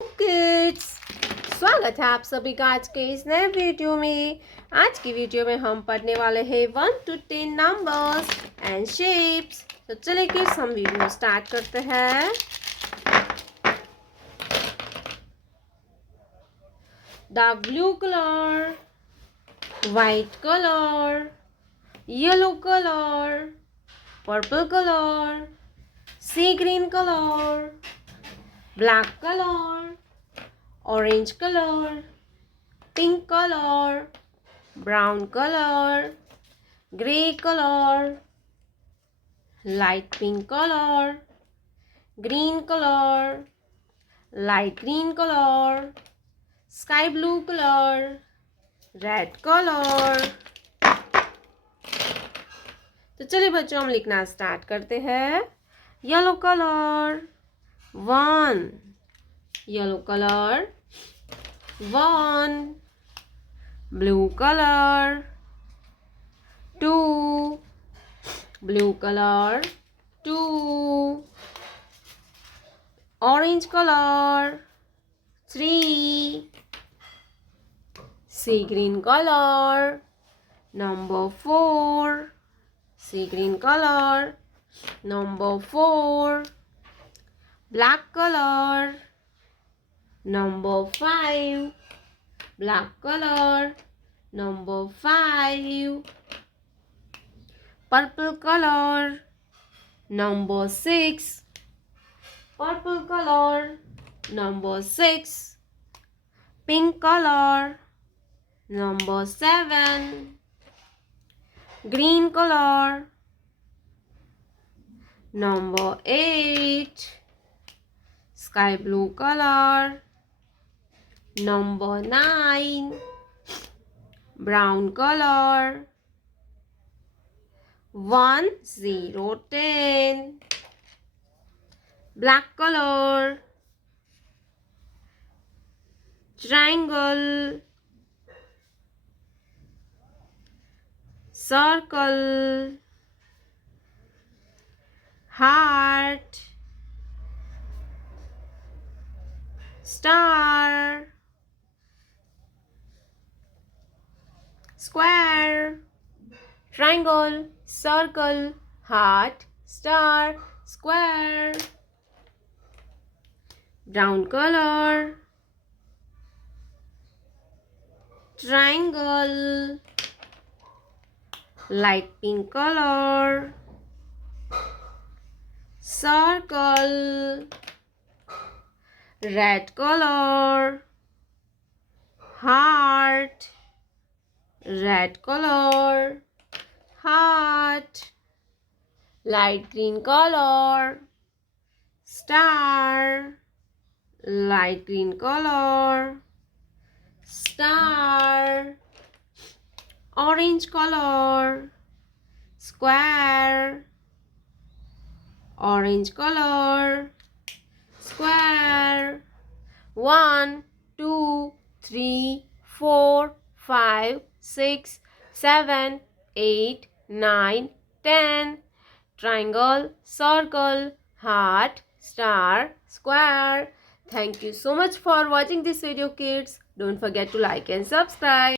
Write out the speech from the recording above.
Kids, स्वागत है आप सभी का आज के इस नए वीडियो में। आज की वीडियो में हम पढ़ने वाले हैं 1 to 10 नंबर्स एंड शेप्स। तो चलिए किड्स हम वीडियो स्टार्ट करते हैं। Dark blue colour, white colour, yellow colour, purple colour, sea green colour, black color, orange color, pink color, brown color, gray color, light pink color, green color, light green color, sky blue color, red color। तो चलिए बच्चों हम लिखना start करते हैं। Yellow colour 1, yellow color 1, blue color 2, blue color 2, orange color 3, sea green color number 4, sea green color number 4, black color number 5, black color number 5, purple color number 6, purple color number 6, pink color number 7, green color number 8, sky blue color number 9, brown color 1, 0, 10, black color, triangle, circle, heart, star, square, triangle, circle, heart, star, square, brown color, triangle, light pink color, circle, red color, heart, red color, heart, light green color, star, light green color, star, orange color, square, orange color, square, 1, 2, 3, 4, 5, 6, 7, 8, 9, 10, triangle, circle, heart, star, square. Thank you so much for watching this video, kids. Don't forget to like and subscribe.